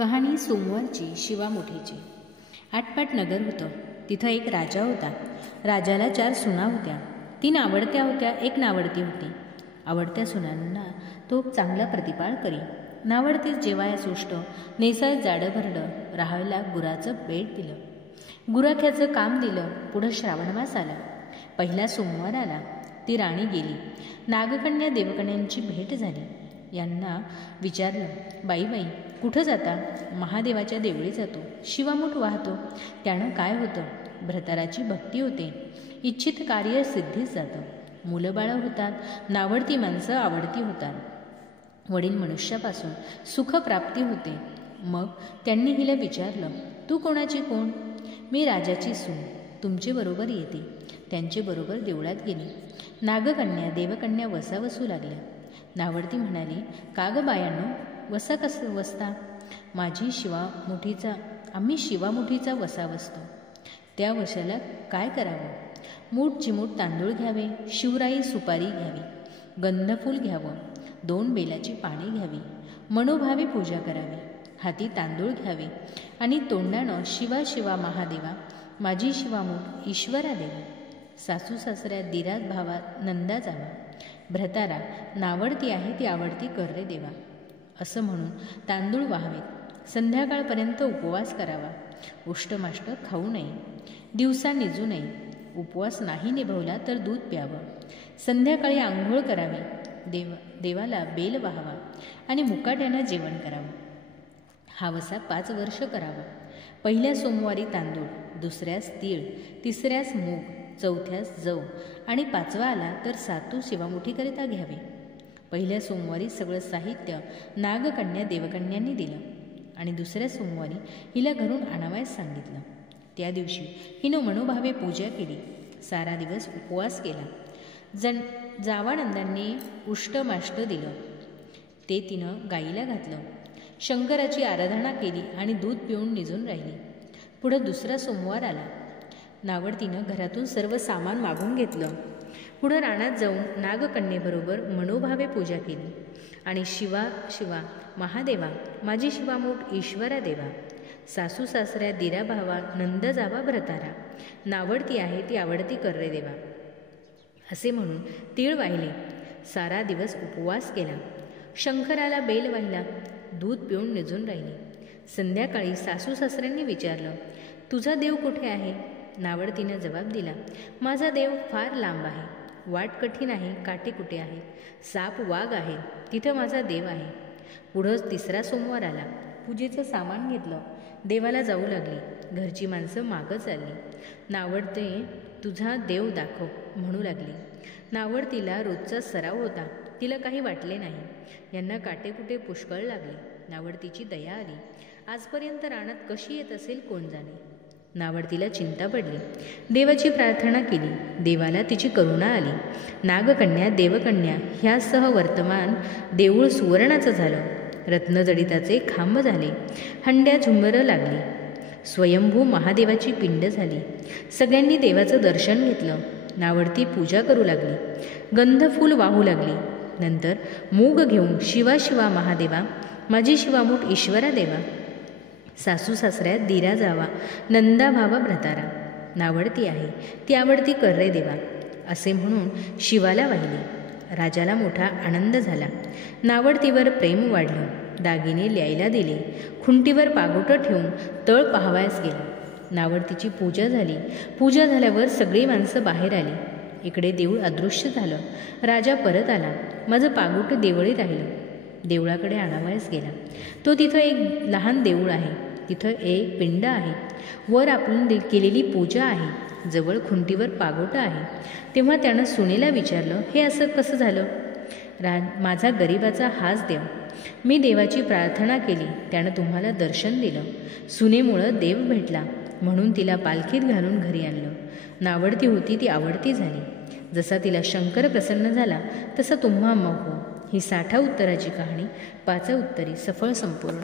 कहाणी सोमवारची शिवामुठीची। आटपाट नगर होतं। तिथं एक राजा होता। राजाला 4 सुना होत्या। 3 आवडत्या होत्या, 1 नावडती होती। आवडत्या सुनांना तो चांगला प्रतिपाळ करी। नावडतीस जेवायास उष्ट, नेसायास जाडं भरडं, राहायला गुराचं बेट दिलं। गुराख्याचं काम दिलं। पुढं श्रावण मास आला। पहिला सोमवार आला। ती राणी गेली। नागकन्या देवकन्यांची भेट झाली। यांना विचारलं, बाई बाई कुठं जाता? महादेवाच्या देवळी जातो, शिवामूठ वाहतो। त्यानं काय होतं? भ्रताराची भक्ती होते, इच्छित कार्य सिद्धीस जातं, मुलं बाळं होतात, नावडती माणसं आवडती होतात, वडील मनुष्यापासून सुखप्राप्ती होते। मग त्यांनी हिला विचारलं, तू कोणाची कोण? मी राजाची सून, तुमचे बरोबर येते। त्यांचे बरोबर देवळात गेली। नागकन्या देवकन्या वसा वसू लागल्या। नावडती म्हणाली, का ग बायानो, वसा कसं वसता? आम्ही शिवामुठीचा वसा वसतो। त्या वशाला काय करावं? मूठ चिमूट तांदूळ घ्यावे, शिवराई सुपारी घ्यावी, गंधफूल घ्यावं, 2 बेलाची पाने घ्यावी, मनोभावे पूजा करावी, हाती तांदूळ घ्यावे आणि तोंडानं शिवा शिवा महादेवा, माझी शिवामूठ ईश्वरा देवा, सासू सासऱ्या दिरात भावात नंदा जावा, भ्रतारा नावडती आहे ती आवडती कर रे देवा, असं म्हणून तांदूळ व्हावेत। संध्याकाळपर्यंत उपवास करावा। उष्टमाष्ट खाऊ नये, दिवसा निजू नये। उपवास नाही निभवला तर दूध प्यावं। संध्याकाळी आंघोळ करावी, देवाला बेल वाहावा आणि मुकाट्यानं जेवण करावं। हा वसा 5 वर्ष करावा। पहिल्या सोमवारी तांदूळ, दुसऱ्यास तीळ, तिसऱ्यास मूग, चौथ्यास जव आणि 5वा आला तर सातू शिवामुठीकरिता घ्यावे। पहिल्या सोमवारी सगळं साहित्य नागकन्या देवकन्यांनी दिलं आणि दुसऱ्या सोमवारी हिला घरून आणावयास सांगितलं। त्या दिवशी हिनं मनोभावे पूजा केली, सारा दिवस उपवास केला। जावानंदांनी उष्टमाष्ट दिलं, ते तिनं गाईला घातलं। शंकराची आराधना केली आणि दूध पिऊन निजून राहिली। पुढं दुसरा सोमवार आला। नावडतीनं घरातून सर्व सामान मागून घेतलं। पुढं रानात जाऊन नागकन्येबरोबर मनोभावे पूजा केली आणि शिवा शिवा महादेवा, माझी शिवामूठ ईश्वरा देवा, सासू सासऱ्या दिरा भावा नंद जावा भ्रतारा, नावडती आहे ती आवडती कर रे देवा, असे म्हणून तीळ वाहिले। सारा दिवस उपवास केला। शंकराला बेल वाहिला, दूध पिऊन निजून राहिली। संध्याकाळी सासू सासऱ्यांनी विचारलं, तुझा देव कुठे आहे? नावडतीनं जबाब दिला, माझा देव फार लांब आहे, वाट कठीण आहे, काटे कुठे आहे, साप वाघ आहे, तिथं माझा देव आहे। पुढंच तिसरा सोमवार आला। पूजेचं सामान घेतलं, देवाला जाऊ लागली। घरची माणसं मागं चालली। नावडते तुझा देव दाखव म्हणू लागली। नावडतीला रोजचा सराव होता, तिला काही वाटले नाही। यांना काटेकुटे पुष्कळ लागले। नावडतीची दया आली। आजपर्यंत रानात कशी येत असेल कोण जाणे। नावडतीला चिंता पडली। देवाची प्रार्थना केली, देवाला तिची करुणा आली। नागकन्या देवकन्या ह्यासह वर्तमान देऊळ सुवर्णाचं झालं। रत्नजडिताचे खांब झाले, हंड्या झुंबरं लागली, स्वयंभू महादेवाची पिंड झाली। सगळ्यांनी देवाचं दर्शन घेतलं। नावडती पूजा करू लागली, गंधफूल वाहू लागली। नंतर मूग घेऊन शिवा शिवा महादेवा, माझी शिवामूठ ईश्वरा देवा, सासू सासऱ्या दिरा जावा नंदा भावा भ्रतारा, नावडती आहे ती आवडती कर रे देवा, असे म्हणून शिवाला वाहिले। राजाला मोठा आनंद झाला। नावडतीवर प्रेम वाढलं। दागिने ल्यायला दिले। खुंटीवर पागोटं ठेवून तळ पाहावयास गेला। नावडतीची पूजा झाली। पूजा झाल्यावर सगळी माणसं बाहेर आली। इकडे देऊळ अदृश्य झालं। राजा परत आला। माझं पागोटं देवळी राहिलं। देवळाकडे आणावयास गेला। तो तिथं एक लहान देऊळ आहे, तिथं एक पिंड आहे, वर आपण केलेली पूजा आहे, जवळ खुंटीवर पागोटं आहे। तेव्हा त्यानं सुनेला विचारलं, हे असं कसं झालं? माझा गरिबाचा हाच देव, मी देवाची प्रार्थना केली, त्यानं तुम्हाला दर्शन दिलं। सुनेमुळं देव भेटला म्हणून तिला पालखीत घालून घरी आणलं। नावडती होती ती आवडती झाली। जसा तिला शंकर प्रसन्न झाला तसा तुम्हा मग हो। ही 60 उत्तराची कहाणी 5 उत्तरी सफळ संपूर्ण।